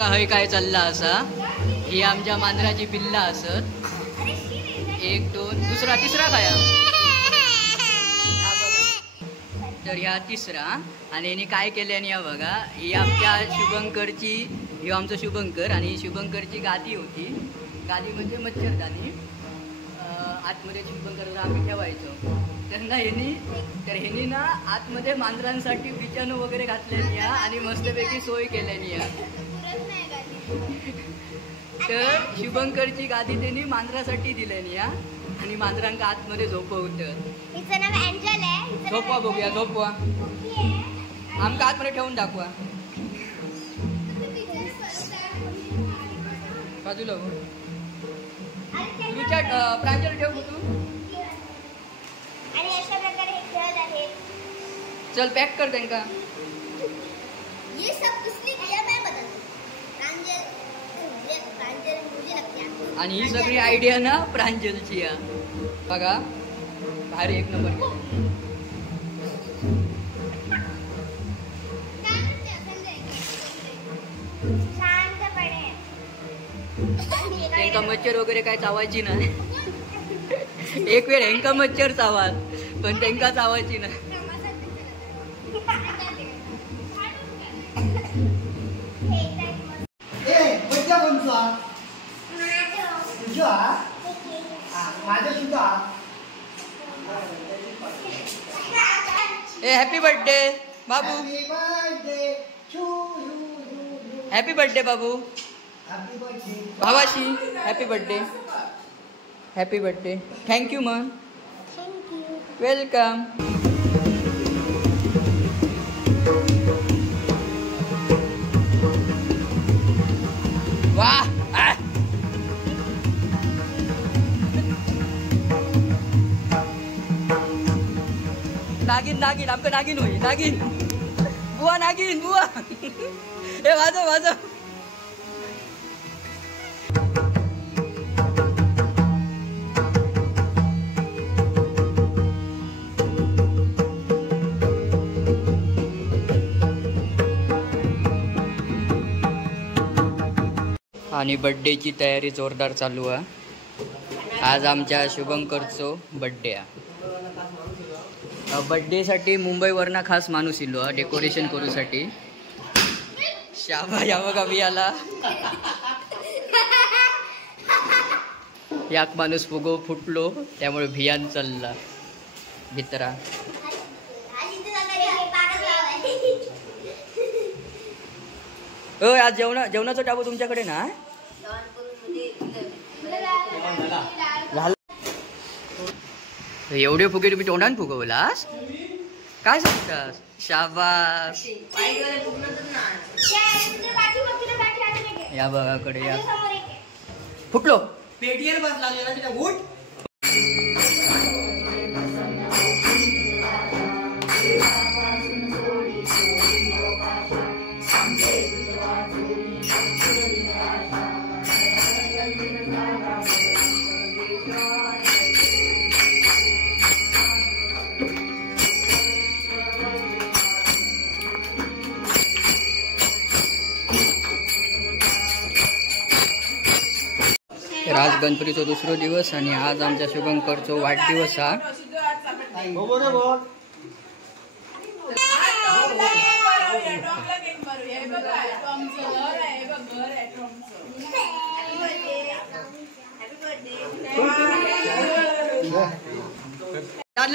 हय काय चालला असा, ही आमच्या मांजराची पिल्ला असत. 1 2 दुसरा तिसरा काय तर ह्या तिसरा. आणि यांनी काय केल्याने या बघा, ही आमच्या शुभंकरची, ही आमचं शुभंकर आणि ही शुभंकरची गादी होती. गादी म्हणजे मच्छरदानी. आतमध्ये शुभंकर आम्ही ठेवायचो. त्यांना ह्यांनी ना आतमध्ये मांजरांसाठी बिछाणं वगैरे घातल्यानी आणि मस्तपैकी सोय केल्यानी. तर शुभंकरची गादी त्यांनी मांजरासाठी दिल्यानी आणि मांजरांका आतमध्ये झोपवतं. झोपवा बघूया, झोपवा आमका आतमध्ये ठेवून दाखवा. बाजूला तुमच्या प्रांजल ठेव तू. चल पॅक कर त्यांका. आणि ही सगळी आयडिया ना प्रांजलची आहे बघा. भारी, एक नंबर. त्यांका मच्छर वगैरे काय चावायची ना. एक वेळ हेंका मच्छर चावाल पण त्यांका चावायची ना. हॅपी बर्थडे बाबू. हॅपी बर्थडे बाबू. भावाशी happy birthday. Happy birthday. Thank you मग. वेलकम. वाह. नागिन नागिन आमचं नागिन होई. नागिन बुवा, नागिन बुवा. हे वाजव वाजव. आणि बर्थडेची तयारी जोरदार चालू आहे. आज आमच्या शुभंकरचो बर्थडे आहे. बर्थडेसाठी मुंबईवरनं खास माणूस इलो डेकोरेशन करूसाठी. शाबा या बघा बियाला. याक माणूस फुगो फुटलो त्यामुळे भियान चालला भितरा. आज जेवणाचा टाबू तुमच्याकडे ना एवढे फुगे तुम्ही तोंडान फुगवलास काय सांगतास. शाबास. या बघाकडे या फुटलो पेटीयर बस लागलेला उठ. आज गणपतीचा दुसरा दिवस आणि आज आमच्या शुभंकरचा वाढदिवस हा.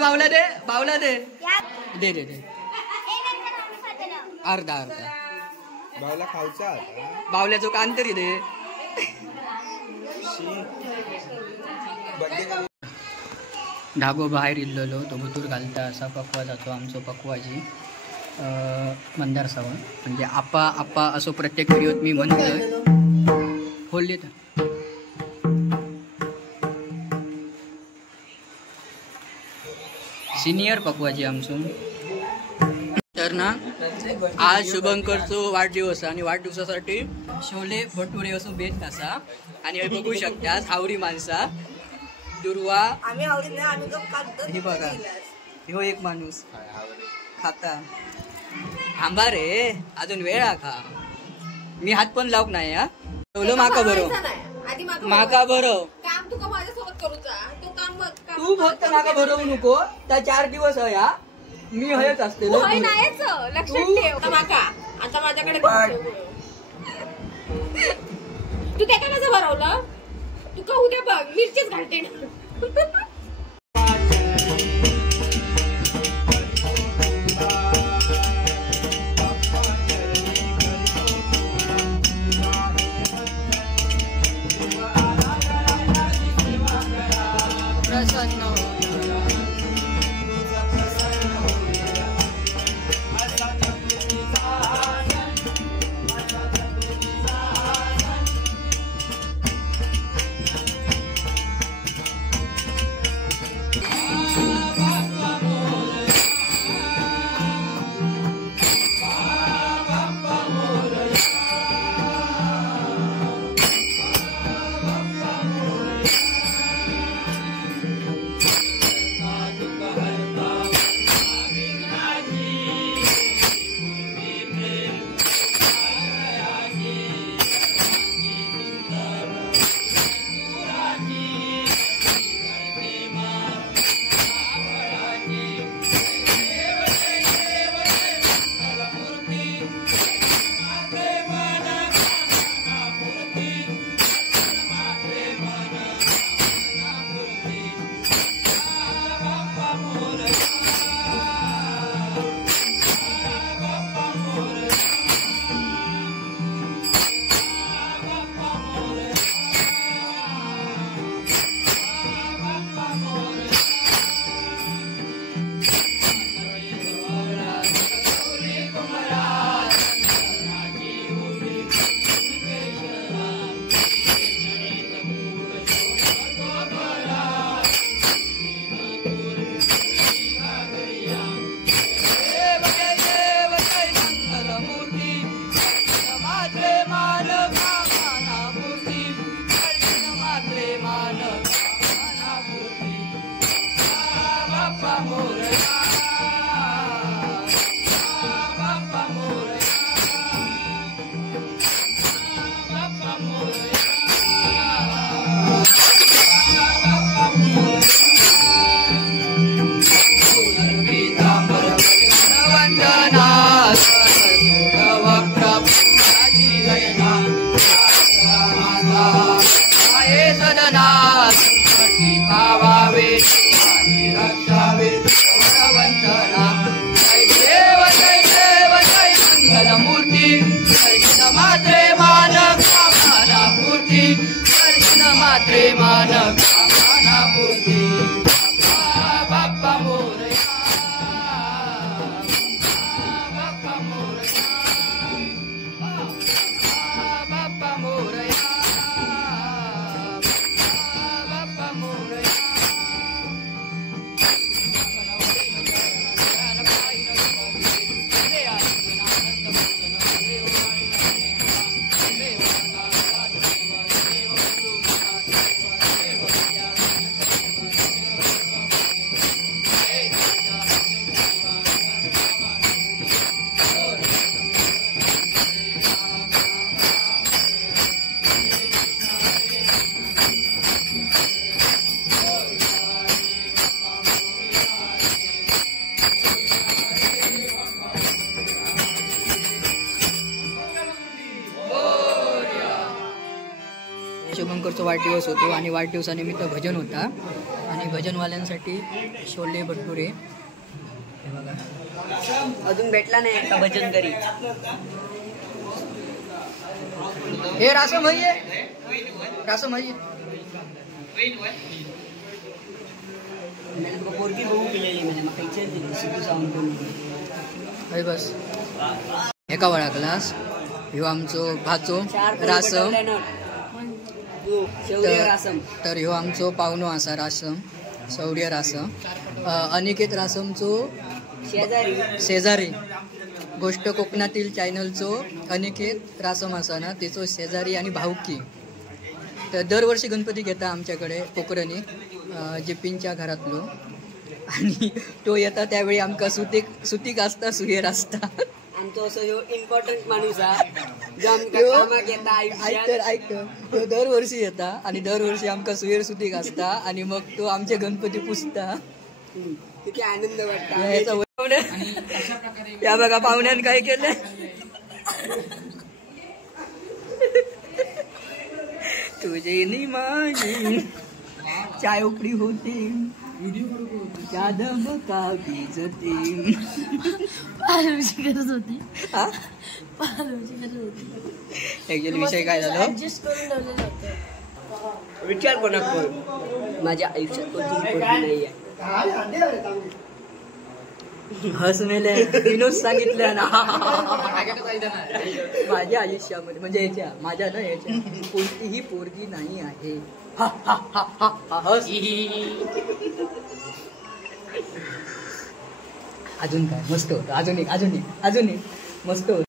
बावला दे बावला दे दे दे दे अर्धा अर्धा बावला खायचा. बावल्याचो कान तरी दे. धागो बाहेर इल्लो तो बुतूर घालता असा पकवा जातो. आमचो पकवाजी मंदार सावंत म्हणजे आपा आपा असो प्रत्येक व्हिडिओत मी म्हणतोय. खोलली तर सिनियर पकवाजी आमचो. तर ना आज शुभंकरचो वाढदिवस आणि वाढदिवसासाठी छोले भटुरे असो बेत असा. आणि हे बघू शकतात हावरी माणसा. दुर्वा हे बघा, ह्यो एक माणूस खाता. थांबा रे अजून वेळा खा. मी हात पण लावक नाही हा. ठेवलं माका बरो माका बरो काम तुका माझ्यासोबत करूचा तो काम बघ तू फक्त माका भरवू नको. त्या 4 दिवस हया मी हयच असते नाहीच लक्षात ठेव माका आता माझ्याकडे तू त्या कसं भरवलं तुका उद्या बघ मिरचीच घालते ना. शुभंकरचा वाढदिवस होतो आणि वाढदिवसानिमित्त भजन होता आणि भजनवाल्यांसाठी छोले भटुरे हे बघा अजून भेटला नाही का भजन करी हे रासम आहे रासम आहे पोरगी बघू केलेली म्हणजे मग इच्छा दिली सिद्धू सावंत बस एका वळा क्लास ह्यो आमचो भाचो रासम तर ह्यो आमचो पावनो आसा रासम शौर्य रासम अनिकेत रासमचो शेजारी गोष्ट कोकणातील चॅनलचो अनिकेत रासम आसा ना तेचो शेजारी आणि भाऊकी. तर दरवर्षी गणपती घेता आमच्याकडे कोकरणी जिपींच्या घरातलो आणि तो येता त्यावेळी आमका सुतीक आसता सुयेर आसता. आमचो असो ह्यो इम्पॉर्टंट माणूस हा ऐक तो दरवर्षी येता आणि दरवर्षी आमका सुयर सुतीक असता आणि मग तो आमचे गणपती पुजता. किती आनंद वाटतो. या बघा पाहुण्यान काय केलं. तुझे नि माझी चाय उकडी होती जादव का भिजती. गरज होती. ऍक्च्युअली विषय काय झाला. ऍडजस्ट करून ठेवलेलं होतं. विचार कोणा कोण माझ्या आयुष्यात कोणतीही पोरगी नाहीये. हस मेले विनोद सांगितलं ना. माझ्या आयुष्यामध्ये म्हणजे याच्या माझ्या ना याच्या कोणतीही पोरगी नाही आहे. हस. अजून काय मस्त होतं. अजून एक मस्त होतं.